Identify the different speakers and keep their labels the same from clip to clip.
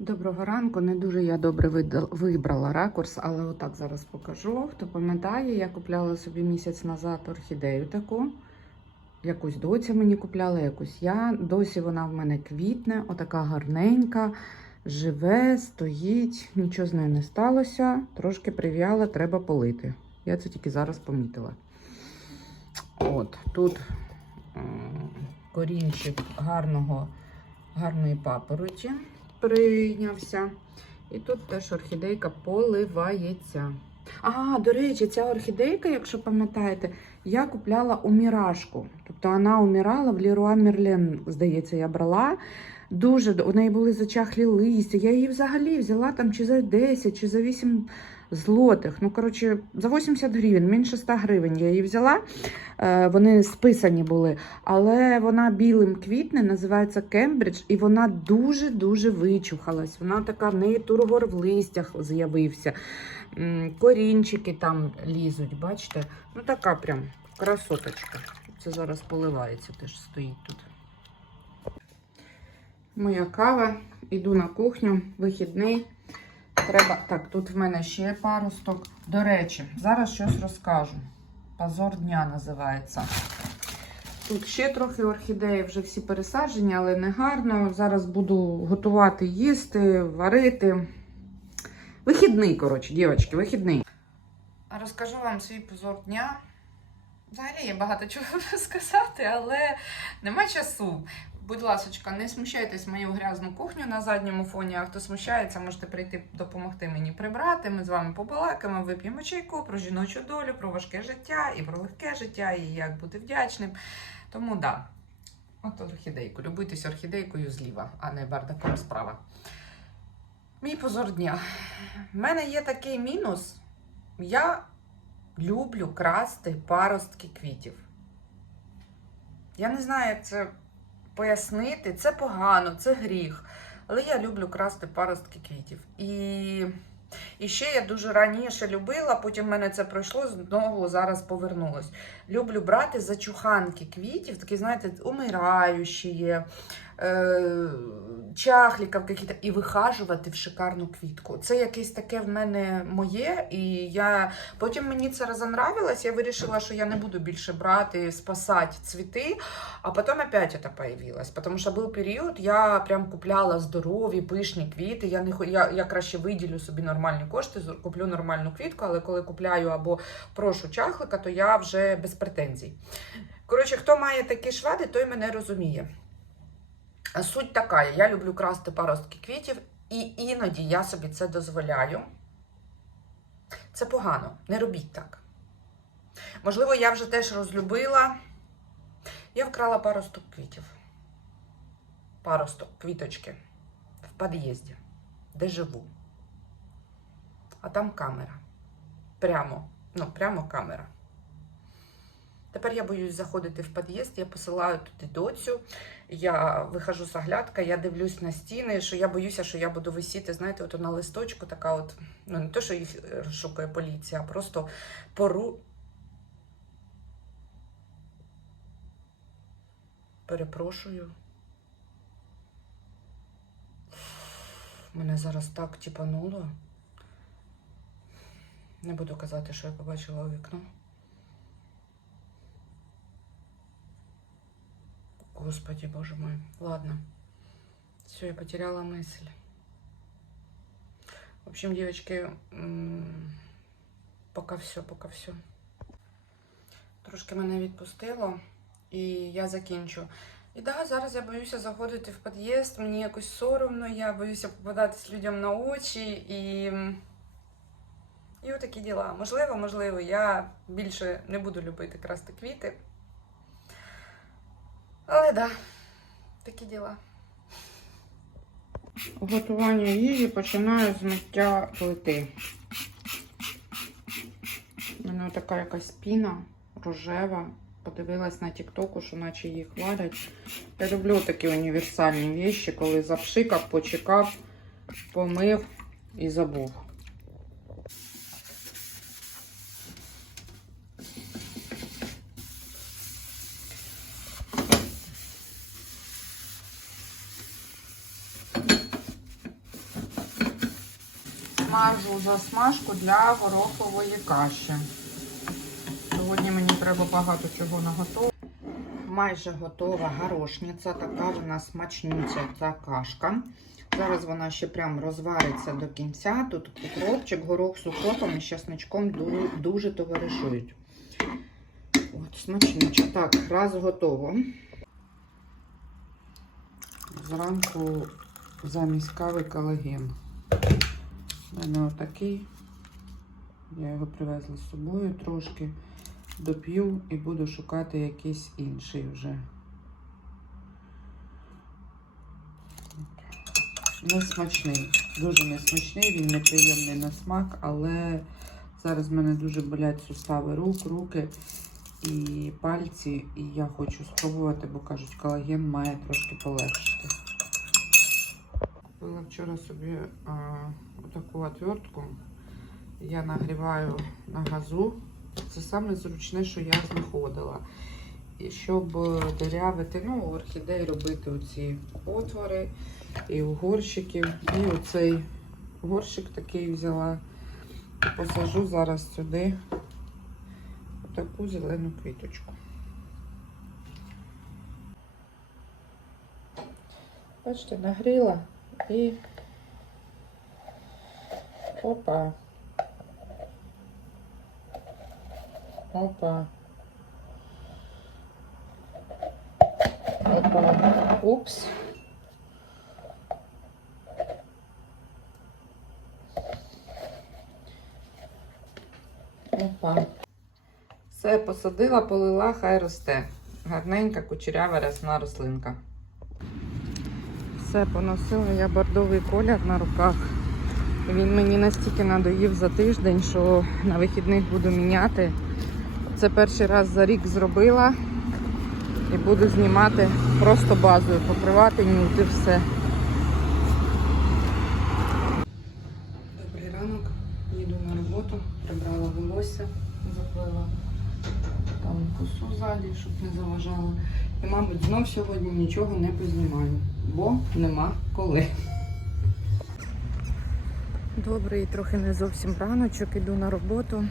Speaker 1: Доброго ранку. Не дуже я добре вибрала ракурс, але отак зараз покажу. Хто пам'ятає, я купляла собі місяць назад орхідею таку. Якусь доця мені купляла, якусь я. Досі вона в мене квітне, отака гарненька, живе, стоїть, нічого з нею не сталося. Трошки прив'яла, треба полити. Я це тільки зараз помітила. От тут корінчик гарного, гарної папороті прийнявся. І тут теж орхідейка поливається. А, до речі, ця орхідейка, якщо пам'ятаєте, я купляла у мірашку. Тобто вона умирала в Ліруа Мерлен, здається, я брала. Дуже у неї були зачахлі листя. Я її взагалі взяла там чи за 10, чи за 8 злотих. Ну, коротше, за 80 гривень, менше 100 гривень я її взяла. Е, Вони списані були. Але вона білим квітне, називається Кембридж, і вона дуже-дуже вичухалась. Вона така, в неї тургор в листях з'явився. Корінчики там лізуть, бачите? Ну така прям красоточка. Це зараз поливається, теж стоїть тут. Моя кава. Іду на кухню, вихідний. Треба. Так, тут в мене ще паросток. До речі, зараз щось розкажу. Позор дня називається. Тут ще трохи орхідеї, вже всі пересаджені, але не гарно. Зараз буду готувати, їсти, варити. Вихідний, коротше, дівчатки, вихідний. Розкажу вам свій позор дня. Взагалі є багато чого розказати, але нема часу. Будь ласочка, не смущайтесь мою грязну кухню на задньому фоні. А хто смущається, можете прийти допомогти мені прибрати. Ми з вами побалакаємо, вип'ємо чайку про жіночу долю, про важке життя і про легке життя, і як бути вдячним. Тому да, от орхідейку. Любуйтесь орхідейкою зліва, а не бардаком справа. Мій позор дня. У мене є такий мінус. Я люблю красти паростки квітів. Я не знаю, як це пояснити. Це погано, це гріх. Але я люблю красти паростки квітів. І, і ще я дуже раніше любила, потім в мене це пройшло, знову зараз повернулось. Люблю брати зачуханки квітів, такі, знаєте, умираючі, чахліків какие-то, і вихажувати в шикарну квітку. Це якесь таке в мене моє, і я потім мені це розонравилось, я вирішила, що я не буду більше брати, спасати цвіти, а потім опять это появилось. Тому що був період, я прям купляла здорові, пишні квіти. Я не я, я краще виділю собі нормальні кошти, куплю нормальну квітку, але коли купляю або прошу чахлика, то я вже без претензій. Коротше, хто має такі швади, той мене розуміє. Суть така: я люблю красти паростки квітів, і іноді я собі це дозволяю. Це погано, не робіть так. Можливо, я вже теж розлюбила. Я вкрала паросток квітів. Паросток, квіточки в під'їзді, де живу. А там камера. Прямо, ну, прямо камера. Тепер я боюсь заходити в під'їзд, я посилаю туди доцю, я вихожу з оглядка, я дивлюсь на стіни, що я боюся, що я буду висіти, знаєте, от на листочку, така от, ну не то, що їх розшукує поліція, а просто пору. Перепрошую. Мене зараз так тіпануло. Не буду казати, що я побачила у вікно. Господи, боже мой. Ладно. Все, я потеряла мысль. В общем, девочки, пока все, пока все. Трошки мене відпустило, і я закінчу. І да, зараз я боюся заходити в під'їзд, мені якось соромно, я боюся попадатись людям на очі і. І отакі діла. Можливо, можливо, я більше не буду любити красти квіти. Але да, такі діла. Готування їжі починаю з миття плити. У мене така якась піна рожева. Подивилась на Тіктоку, що наче їх варять. Я люблю такі універсальні віші, коли запшикав, почекав, помив і забув. Смажу засмажку для горохової каші. Сьогодні мені треба багато чого наготувати. Майже готова горошниця, така вона смачниця ця кашка. Зараз вона ще прям розвариться до кінця. Тут укропчик, горох з укропом і чесничком ду- дуже товаришують. От, смачнюче. Так, раз готово. Зранку замість кави колаген. У мене отакий. Я його привезла з собою трошки. Доп'ю і буду шукати якийсь інший вже. Несмачний. Дуже несмачний, він неприємний на смак, але зараз в мене дуже болять сустави рук, руки і пальці. І я хочу спробувати, бо кажуть, колаген має трошки полегшити. Купила вчора собі а, отаку отвертку. Я нагріваю на газу. Це саме зручне, що я знаходила. І щоб е, дирявити, ну, у орхідей робити оці отвори і у горщиків. І оцей горщик такий взяла. Посажу зараз сюди таку зелену квіточку. Бачите, нагріла і опа. Опа. Опа. Упс. Опа. Все, посадила, полила, хай росте. Гарненька, кучерява рясна рослинка. Все, поносила я бордовий колір на руках. Він мені настільки надоїв за тиждень, що на вихідних буду міняти. Це перший раз за рік зробила і буду знімати просто базою, покривати, нюти все. Добрий ранок, їду на роботу, прибрала волосся, заплела там косу ззаді, щоб не заважало. І, мабуть, знов сьогодні нічого не познімаю, бо нема коли. Добрий, трохи не зовсім раночок, іду на роботу.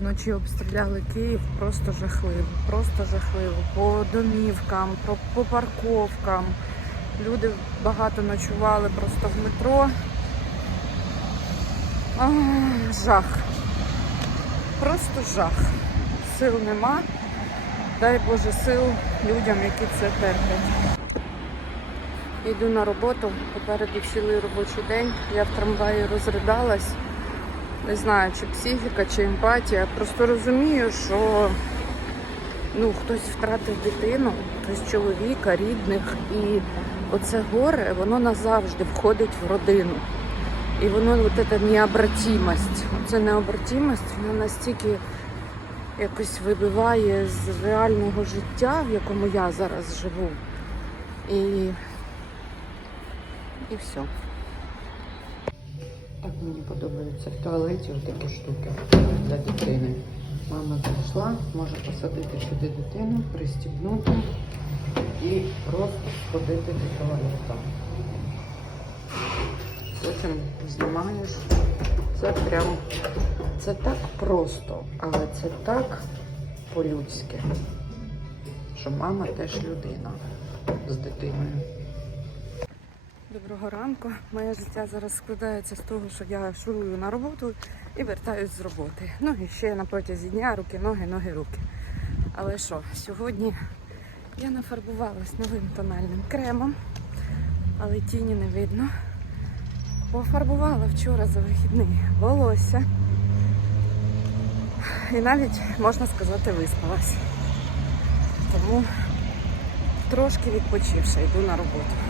Speaker 1: Вночі обстріляли Київ просто жахливо, просто жахливо. По домівкам, по, парковкам. Люди багато ночували просто в метро. Ах, жах. Просто жах. Сил нема. Дай Боже сил людям, які це терплять. Йду на роботу, попереду цілий робочий день. Я в трамваї розридалась. Не знаю, чи психіка, чи емпатія. Просто розумію, що ну, хтось втратив дитину, хтось чоловіка, рідних. І оце горе, воно назавжди входить в родину. І воно от ця необратимость. Це необратимость, вона настільки якось вибиває з реального життя, в якому я зараз живу. І і все. Так мені подобається в туалеті такі штуки для дитини. Мама зайшла, може посадити сюди дитину, пристібнути і просто сходити до туалету. Потім знімаєш. Це прям це так просто, але це так по-людськи, що мама теж людина з дитиною. Доброго ранку. Моє життя зараз складається з того, що я шурую на роботу і вертаюсь з роботи. Ну і ще на протязі дня руки, ноги, ноги, руки. Але що, сьогодні я нафарбувалась новим тональним кремом, але тіні не видно. Пофарбувала вчора за вихідний волосся. І навіть, можна сказати, виспалась. Тому трошки відпочивши, йду на роботу.